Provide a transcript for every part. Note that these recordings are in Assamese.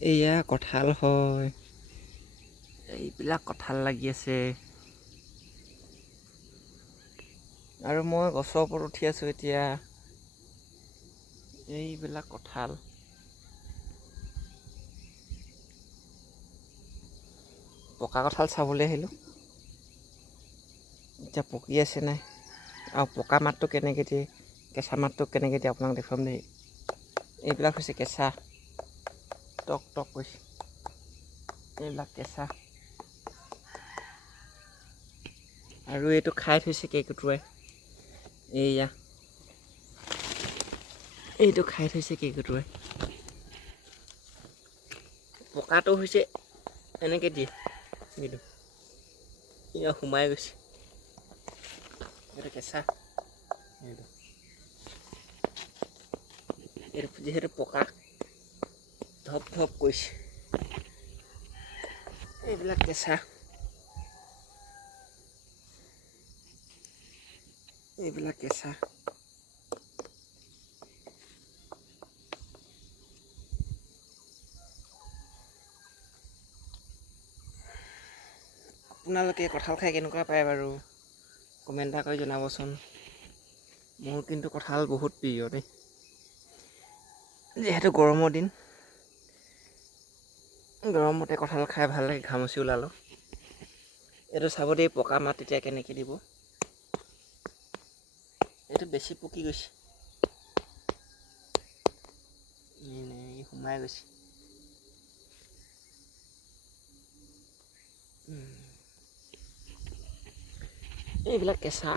এয়া কঁঠাল হয়। এইবিলাক কঁঠাল লাগি আছে। আৰু মই গছৰ ওপৰত উঠি আছোঁ এতিয়া। এইবিলাক কঁঠাল। পকা কঁঠাল চাবলৈ আহিলোঁ। এতিয়া পকি আছে নাই আৰু পকা মাতটো কেনেকৈ দিয়ে, কেঁচা মাতটো কেনেকৈ দিয়ে আপোনাক দেখুৱাম দেই। এইবিলাক হৈছে কেঁচা, টক টক কৈছে। এইবিলাক কেঁচা। আৰু এইটো খাই থৈছে কেৰ্কেটুৱাই। এইয়া এইটো খাই থৈছে কেৰ্কেটুৱাই। পকাটো হৈছে এনেকৈ দিয়ে এইটো। এয়া সোমাই গৈছে। এইটো কেঁচা। এইটো যিহেতু পকা, ধপ ধপ কৰিছে। এইবিলাক কেঁচা। এইবিলাক কেঁচা। আপোনালোকে কঁঠাল খাই কেনেকুৱা পায় বাৰু কমেণ্ট এটা কৰি জনাবচোন। মোৰ কিন্তু কঁঠাল বহুত প্ৰিয় দেই। যিহেতু গৰমৰ দিন, গৰমতে কঁঠাল খাই ভাল লাগে, ঘামচি ওলালেও। এইটো চাব দেই পকা মাত এতিয়া কেনেকৈ দিব। এইটো বেছি পকি গৈছে। সোমাই গৈছে। এইবিলাক কেঁচা,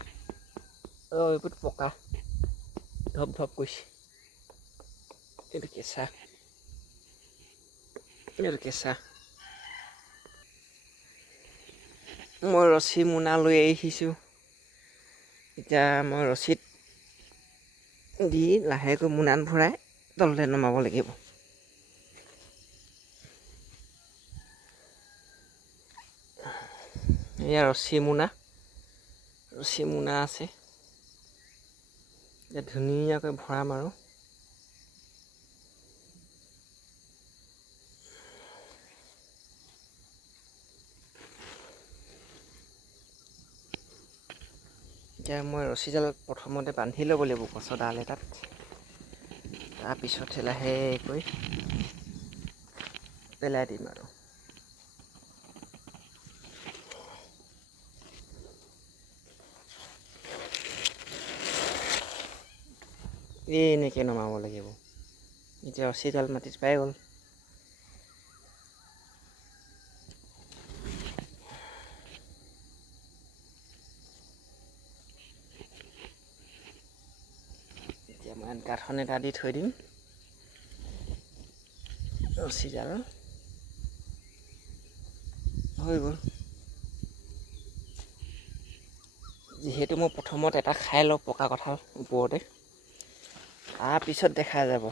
এইবোৰ পকা, ধপ ধপ কৰিছে। এইটো কেঁচা। এইটো কেঁচা। মই ৰছী মোনা লৈ আহিছোঁ। এতিয়া মই ৰছীত দি লাহেকৈ মোনাত ভৰাই তললৈ নমাব লাগিব। এয়া ৰছী মোনা আছে। এতিয়া ধুনীয়াকৈ ভৰাম আৰু। এতিয়া মই ৰছীডাল প্ৰথমতে বান্ধি ল'ব লাগিব গছৰ ডাল এটাত। তাৰপিছতহে লাহেকৈ পেলাই দিম আৰু। এনেকৈ নমাব লাগিব। এতিয়া ৰছীডাল মাটিত পাই গ'ল। এতিয়া মই গাঁথন এটা দি থৈ দিম। ৰছীডাল হৈ গ'ল। যিহেতু মই প্ৰথমত এটা খাই লওঁ পকা কঁঠাল ওপৰতে, তাৰপিছত দেখা যাব।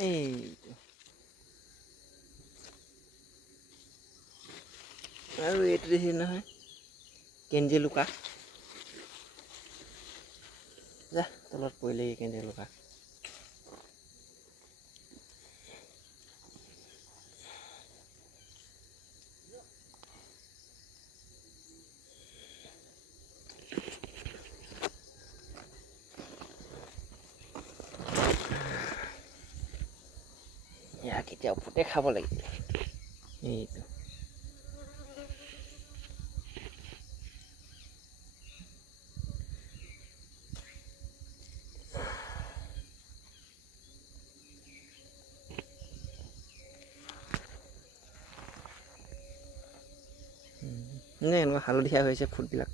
এইটো আৰু এইটো দেখিছে নহয়, কেন্দুলুকা। যা তলত পৰিলেহি কেন্দুলুকা। ইয়াক এতিয়া ওপৰতে খাব লাগিব। এইটো এনেকুৱা হালধীয়া হৈছে ফুটবিলাক।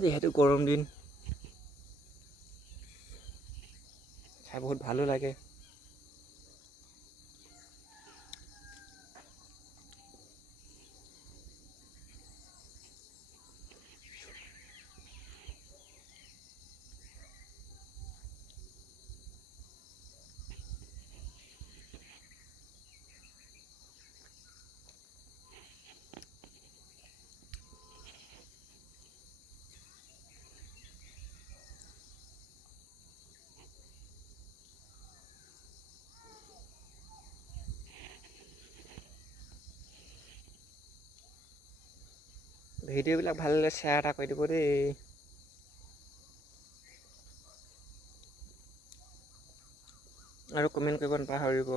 যিহেতু গৰম দিন, খাই বহুত ভালো লাগে। ভিডিঅ'বিলাক ভাল লাগিলে শ্বেয়াৰ এটা কৰি দিব দেই। আৰু কমেণ্ট কৰিব নাপাহৰিব।